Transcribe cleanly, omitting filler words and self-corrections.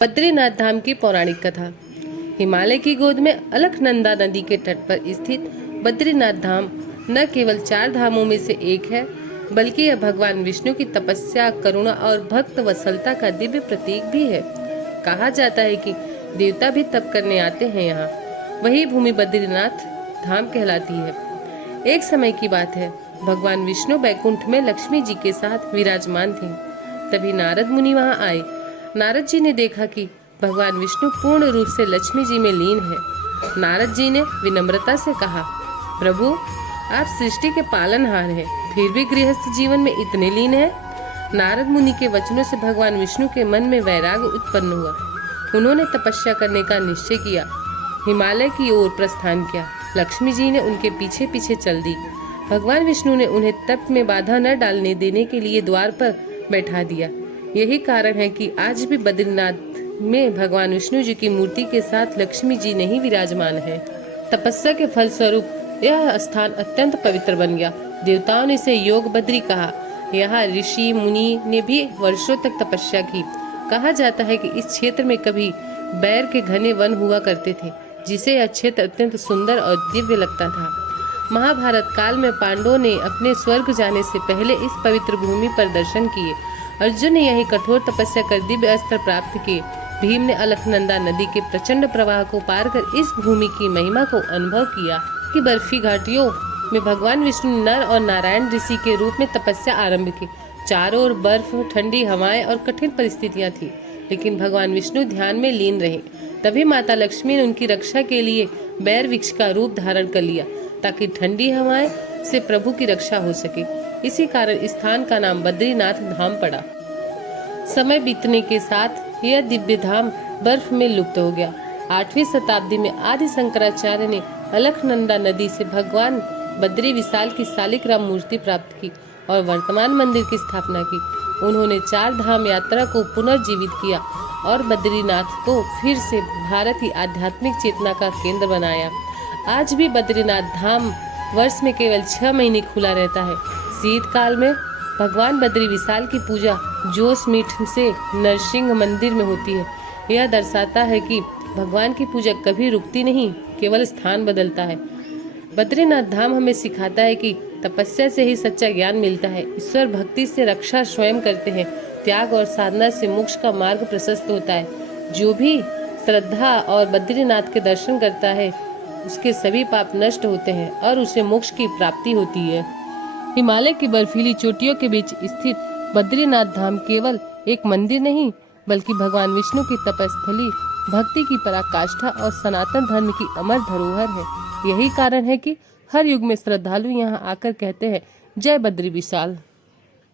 बद्रीनाथ धाम की पौराणिक कथा। हिमालय की गोद में अलकनंदा नदी के तट पर स्थित बद्रीनाथ धाम न केवल 4 धामों में से एक है, बल्कि यह भगवान विष्णु की तपस्या, करुणा और भक्त वत्सलता का दिव्य प्रतीक भी है। कहा जाता है कि देवता भी तप करने आते हैं यहाँ। वही भूमि बद्रीनाथ धाम कहलाती है। एक समय की बात है, भगवान विष्णु बैकुंठ में लक्ष्मी जी के साथ विराजमान थे। तभी नारद मुनि वहाँ आए। नारद जी ने देखा कि भगवान विष्णु पूर्ण रूप से लक्ष्मी जी में लीन है। नारद जी ने विनम्रता से कहा, प्रभु, आप सृष्टि के पालनहार हैं, फिर भी गृहस्थ जीवन में इतने लीन हैं। नारद मुनि के वचनों से भगवान विष्णु के मन में वैराग्य उत्पन्न हुआ। उन्होंने तपस्या करने का निश्चय किया, हिमालय की ओर प्रस्थान किया। लक्ष्मी जी ने उनके पीछे पीछे चल दी। भगवान विष्णु ने उन्हें तप में बाधा न डालने देने के लिए द्वार पर बैठा दिया। यही कारण है कि आज भी बद्रीनाथ में भगवान विष्णु जी की मूर्ति के साथ लक्ष्मी जी नहीं विराजमान है। तपस्या के फल स्वरूप यह स्थान अत्यंत पवित्र बन गया। देवताओं ने इसे योग बद्री कहा। यहाँ ऋषि मुनि ने भी वर्षों तक तपस्या की। कहा जाता है कि इस क्षेत्र में कभी बैर के घने वन हुआ करते थे, जिसे यह क्षेत्र अत्यंत सुंदर और दिव्य लगता था। महाभारत काल में पांडवों ने अपने स्वर्ग जाने से पहले इस पवित्र भूमि पर दर्शन किए। अर्जुन ने यही कठोर तपस्या कर दिव्य अस्त्र प्राप्त किए। भीम ने अलकनंदा नदी के प्रचंड प्रवाह को पार कर इस भूमि की महिमा को अनुभव किया कि बर्फी घाटियों में भगवान विष्णु ने नर और नारायण ऋषि के रूप में तपस्या आरंभ की। चारों ओर बर्फ, ठंडी हवाएं और कठिन परिस्थितियां थी, लेकिन भगवान विष्णु ध्यान में लीन रहे। तभी माता लक्ष्मी ने उनकी रक्षा के लिए बैर वृक्ष का रूप धारण कर लिया, ताकि ठंडी हवाएं से प्रभु की रक्षा हो सके। इसी कारण इस स्थान का नाम बद्रीनाथ धाम पड़ा। समय बीतने के साथ यह दिव्य धाम बर्फ में लुप्त हो गया। 8वीं शताब्दी में आदि शंकराचार्य ने अलकनंदा नदी से भगवान बद्री विशाल की शालिग्राम मूर्ति प्राप्त की और वर्तमान मंदिर की स्थापना की। उन्होंने 4 धाम यात्रा को पुनर्जीवित किया और बद्रीनाथ को फिर से भारत की आध्यात्मिक चेतना का केंद्र बनाया। आज भी बद्रीनाथ धाम वर्ष में केवल 6 महीने खुला रहता है। शीतकाल में भगवान बद्री विशाल की पूजा जोशमीठ से नरसिंह मंदिर में होती है। यह दर्शाता है कि भगवान की पूजा कभी रुकती नहीं, केवल स्थान बदलता है। बद्रीनाथ धाम हमें सिखाता है कि तपस्या से ही सच्चा ज्ञान मिलता है। ईश्वर भक्ति से रक्षा स्वयं करते हैं। त्याग और साधना से मोक्ष का मार्ग प्रशस्त होता है। जो भी श्रद्धा और बद्रीनाथ के दर्शन करता है, उसके सभी पाप नष्ट होते हैं और उसे मोक्ष की प्राप्ति होती है। हिमालय की बर्फीली चोटियों के बीच स्थित बद्रीनाथ धाम केवल एक मंदिर नहीं, बल्कि भगवान विष्णु की तपस्थली, भक्ति की पराकाष्ठा और सनातन धर्म की अमर धरोहर है। यही कारण है कि हर युग में श्रद्धालु यहाँ आकर कहते हैं, जय बद्री विशाल।